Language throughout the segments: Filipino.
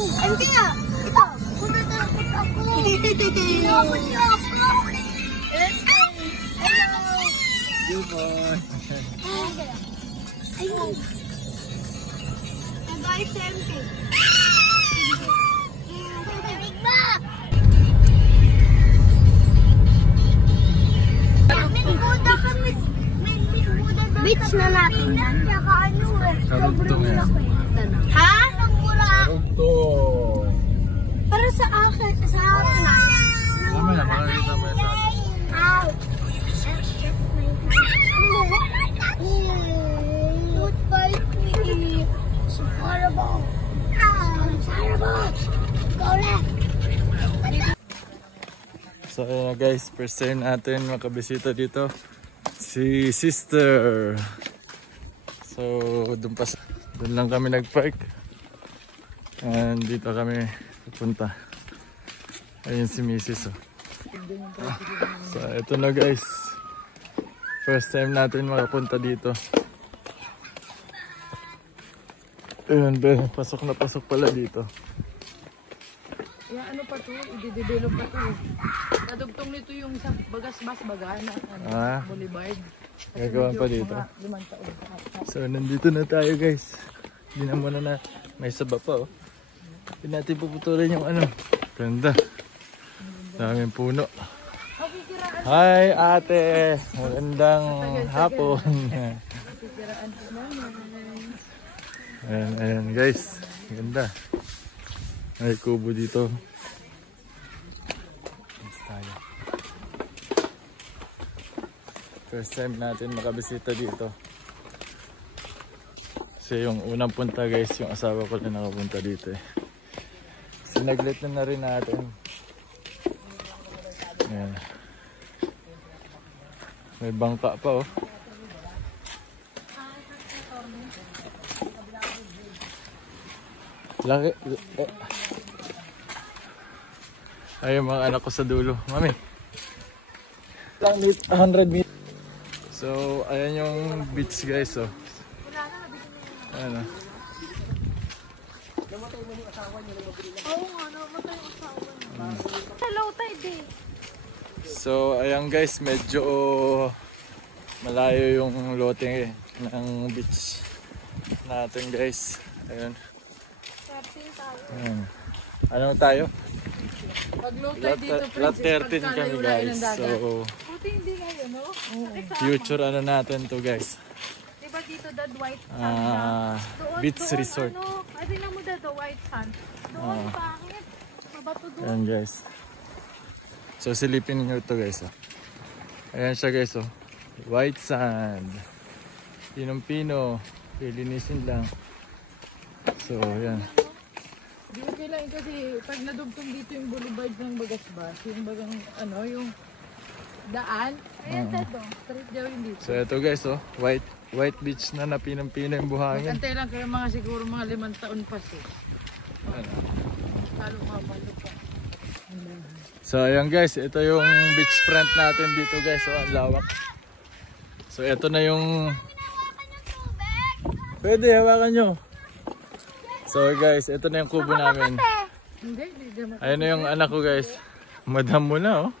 Hindi nga. Ito. Natakot ako. Tinakot niyo ako. Hello. You boy. Ayun. Nagay sempe. Ba? Minbuda kami. Beach na natin yan. Tsaka ano eh. Karugtong yan. Ha? Karugtong. Para sa akin. Sa akin. Tama na, makakita mo yan sa atin. Ouch. Don't bite me. It's horrible. It's horrible. Go left. So ayun na guys, first time natin makabisita dito. Si sister. So doon lang kami nagpark. And dito kami pupunta. Ayun si Mrs. Oh. So ito na guys. First time natin makapunta dito. Ayun, pasok na pasok pala dito. Yeah, ano pa to? I-develop pa to. Kadugtong nito yung sa bagas-bas baga na boulevard. Gagawan pa dito. 5 taon. So nandito na tayo guys. Hindi na muna na. May saba pa oh. Hindi natin puputulin yung ano. Ganda. Daming puno. Hi ate. Magandang hapon. Ayan guys. Ganda. May kubo dito. First time natin makabisita dito. Kasi yung unang punta guys, yung asawa ko na nakapunta dito eh. Sinaglit na rin natin. Ayan. May bangka pa oh. Laki. Ay, yung mga anak ko sa dulo. Mami. Lang 100 meters. So, ayan yung beach guys oh. Ayan oh. Namatay mo yung asawa niya. Oo nga, namatay yung asawa niya. Hello, tide eh. So, ayan guys, medyo malayo yung lote ng beach natin guys. Ayan. Ayan. Ano tayo? Pag low tide dito, Lot 13 kami guys. So, buti hindi ngayon, no? future ano natin to guys. Diba dito the white sand? Beach resort. Ano, ay tingnan mo the white sand. Doon pangit. Mabato doon. Ayan guys. So silipin niyo ito guys oh. Ayan siya guys oh. White sand. Pinong-pino. Lilinisin lang. So ayan. Di okay lang kasi pag nadugtong dito yung boulevard ng Bagasbas, yung bagang ano, yung daan, ayan tayo, straight daw yung dito. So ito guys oh, white beach na napinang-pina yung buhangin. Magantay lang kayo mga siguro mga 5 taon pa siya. Lalo mga balo pa. So ayan guys, ito yung beach front natin dito guys oh, ang lawak. So ito na yung pwede hawakan nyo. So guys, ito na yung kubo namin. Ayun na yung anak ko guys. Madam mo na oh.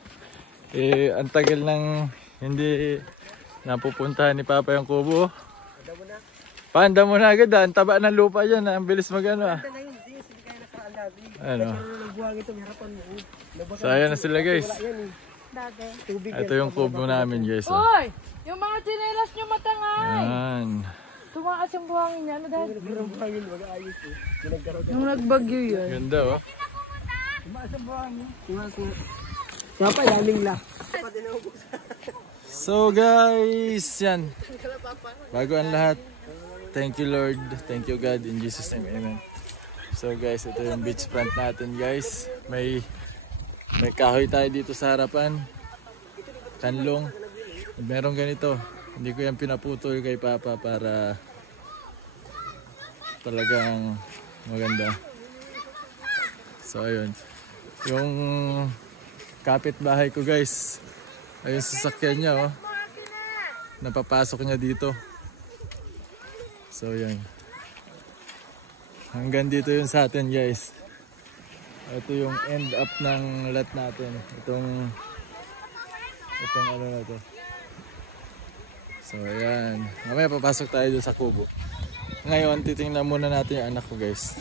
Eh, ang tagal nang hindi napupuntahan ni Papa yung kubo. Panda mo na agad ah. Ang taba ng lupa dyan ah. Ang bilis magano ah. Ano. So ayan na sila guys. Ito yung kubo namin guys oh. Hoy! Yung mga tsinelas nyo matangay! Ayan. Tumaas yung buhangin niya. Ano dahil? Nung nagbagyo yun. Ganda oh. Tumaas yung buhangin. Siapa yaling lah. So guys, yan. Bago ang lahat. Thank you Lord. Thank you God. In Jesus name, amen. So guys, ito yung beach front natin guys. May kahoy tayo dito sa harapan. Kanlong. Meron ganito. Hindi ko yan pinaputol kay Papa para talagang maganda. So ayun. Yung kapitbahay ko guys. Ayun sasakyan niya oh. Napapasok niya dito. So yan. Hanggang dito yun sa atin guys. Ito yung end up ng lot natin. Itong ano na to. So ayan. Mamaya papasok tayo dun sa kubo. Ngayon titingnan muna natin yung anak ko guys.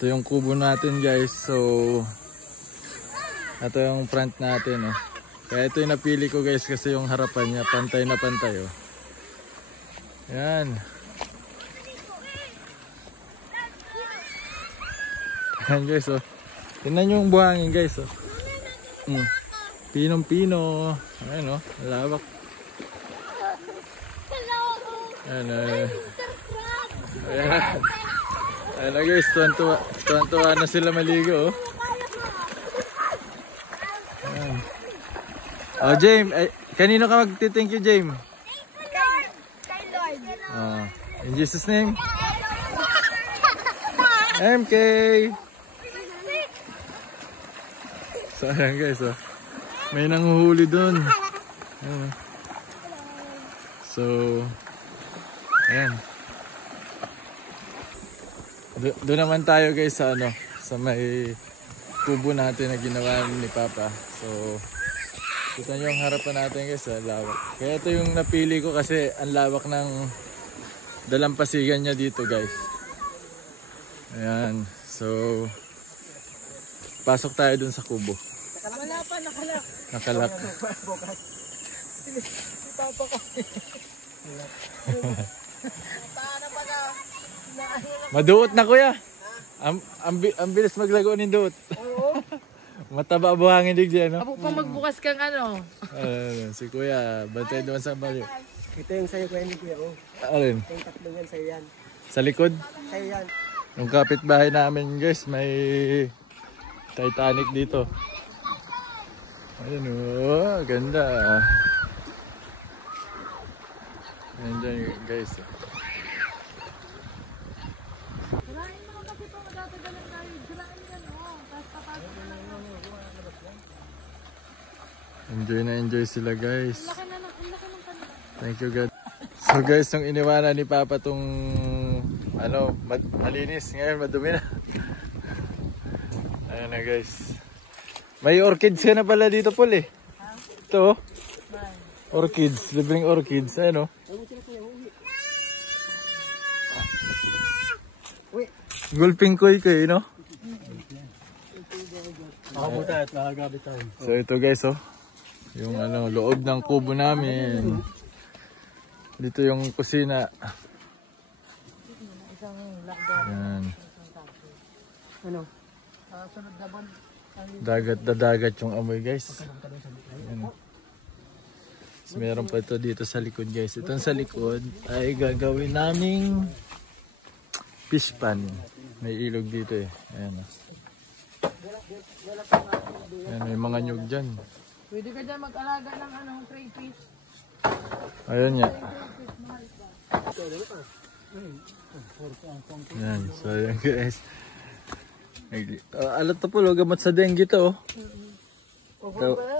Ito yung kubo natin guys. So ito yung front natin oh. Kaya ito yung napili ko guys kasi yung harapan niya pantay na pantay oh. Ayan. Ayan guys oh. Tingnan nyo yung buhangin guys oh. Pinong-pino. Ayan oh. Lawak. Ayan. Ayan. Ayan na guys. Tuwan-tuwa na sila maligo oh. Ayan. Oh James. Kanino ka magti-thank you James? Kay Lord. In Jesus name. MK. So ayan guys oh. May nanguhuli dun. Ayan. So ayan. Doon naman tayo guys sa ano, sa may kubo natin na ginawa ni Papa. So kita nyo ang harapan natin guys, lawak. Kaya ito yung napili ko kasi ang lawak ng dalampasigan niya dito guys. Ayan. So pasok tayo dun sa kubo. Wala pa, nakalak. Nakalak. Papa ko. Paano pa na? Maduot na kuya. Ang bilis maglago ng duot. Oo. Mataba buhangin dig diyan, no? Abo pa magbukas kang ano. Si kuya, bantay doon sa bali. Ito yung sa'yo kuya ni kuya. Oh. Alin? Yung tatlo yan sa'yo yan. Sa likod? Sa'yo yan. Yung kapitbahay namin guys, may Titanic dito. Ayun oh, ganda. Ganda guys. Sirain mo kasi pa matatagalan tayo. Sirain yan oh. Tapos papasok na lang. Enjoy sila guys. Laki ng kanila. Thank you God. So guys, nung iniwanan ni Papa tong ano, malinis, ngayon madumi na. Ayan na guys. May orchids ka na pala dito Paul eh. Ito oh. Orchids, libreng orchids. Ayan oh. Gulping koy kayo no? Makabuta at nakagabi tayo. So ito guys oh. Yung ano, loob ng kubo namin. Dito yung kusina. Ayan. Ano? Sunod na bon. Dagat yung amoy guys. Ayan. So, meron pa ito dito sa likod guys. Itong sa likod ay gagawin naming fish pan. May ilog dito eh. Ayan. Ayan, may mga nyug dyan. Pwede ka dyan mag-alaga ng ano, crayfish. Ayan nga. Ayan. So ayan guys. Alat to po, gamat sa dengue to.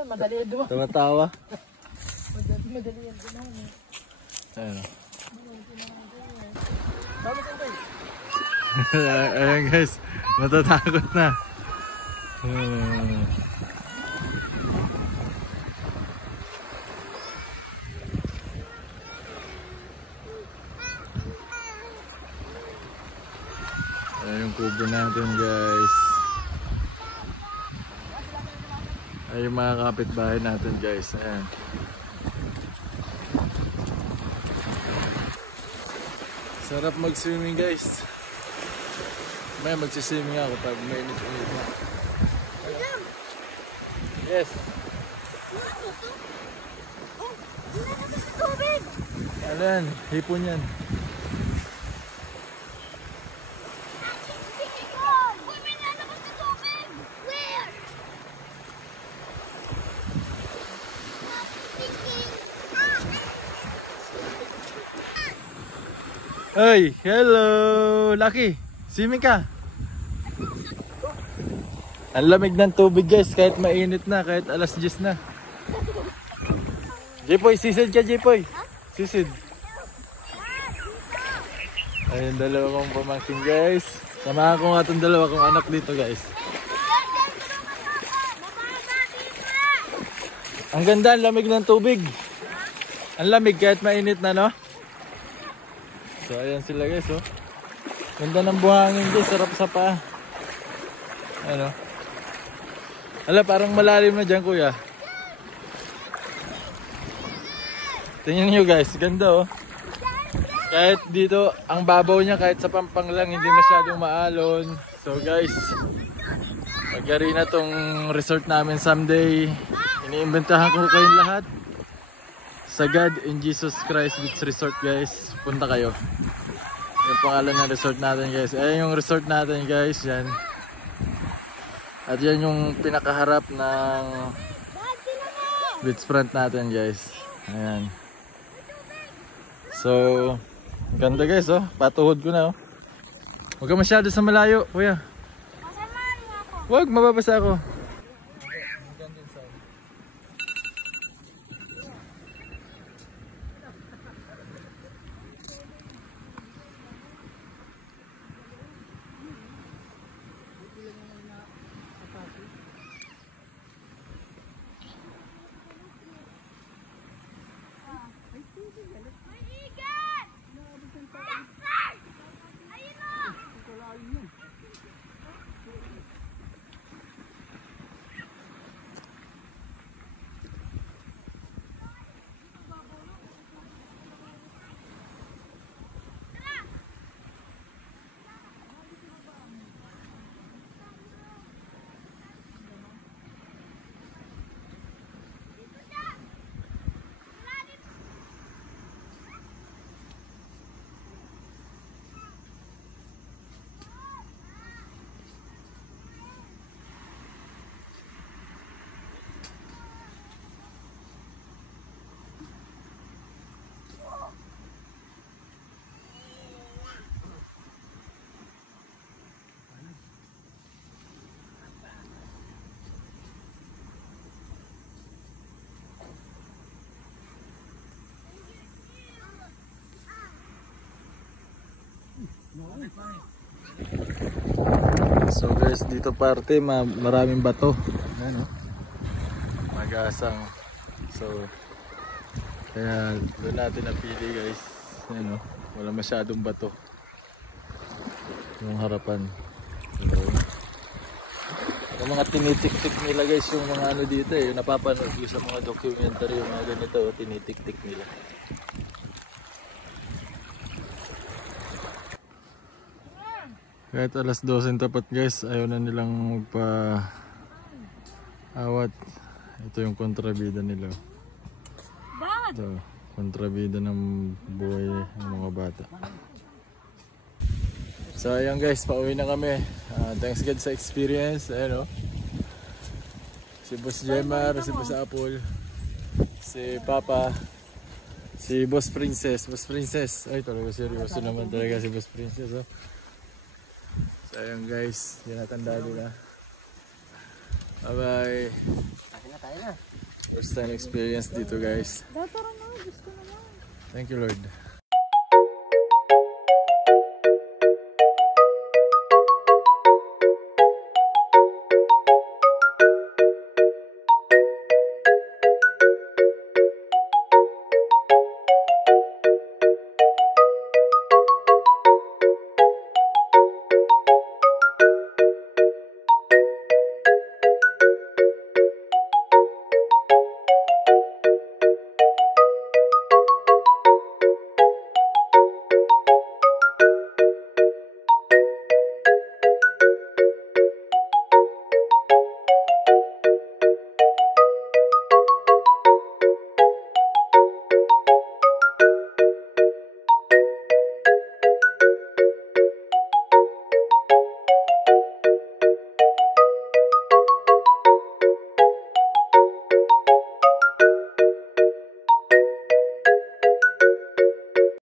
Madali yan doon. Tumatawa. Madali yan doon. Ayan. Ayan guys. Matatakot na. Ayan yung kubo natin guys. Ayan yung mga kapitbahay natin guys. Ayan. Sarap mag-swimming guys. May magsiswimming ako pag mainit-init na. Yes. Ano yan? Hipon yan. Hey, hello, Lucky. Swimming ka. Ang lamig ng tubig guys, kahit mainit na, kahit alas 10 na. Jipoy, sisid ka Jipoy. Sisid. Ayun, dalawa kong pamangkin guys. Samahan ko nga itong dalawa kong anak dito guys. Ang ganda, ang lamig ng tubig. Ang lamig kahit mainit na, no? So ayan sila guys, oh. Ganda ng buhangin guys, sarap sa paa. Ano? Ala, parang malalim na dyan kuya. Tingnan nyo guys, ganda oh. Kahit dito, ang babaw niya kahit sa pampang lang, hindi masyadong maalon. So guys, magari na tong resort namin someday. Iniimbentahan ko kayong lahat. Sa God in Jesus Christ Beach Resort guys. Punta kayo. Yung pangalan ng resort natin guys. Ayan yung resort natin guys. Yan. At yan yung pinakaharap ng beachfront natin guys. Ayan. So, ganda guys oh. Patuhod ko na oh. Huwag ka masyado sa malayo kuya. Masamahan mo ako. Huwag, mababasa ako. So guys, dito parte maraming bato. Ayan, oh. Magasang. So kaya doon natin napili guys. Ayan, oh. Wala masyadong bato yung harapan. So, yung mga tinitik-tik nila guys, yung mga ano dito eh, napapanood ko sa mga documentary, yung mga ganito, oh, tinitik-tik nila. Kahit alas 12 tapat guys, ayaw na nilang magpa-awat. Ito yung kontrabida nila. Ito, kontrabida ng buhay ng mga bata. So ayan guys, pauwi na kami. Thanks God sa experience. Ayan o. Si Boss Jemar, si Boss Apple, si Papa, si Boss Princess. Boss Princess, ay talaga seryoso naman talaga si Boss Princess oh. So ayun guys, yan natanda nila. Bye bye. First time experience dito guys. Tara na, gusto naman. Thank you Lord.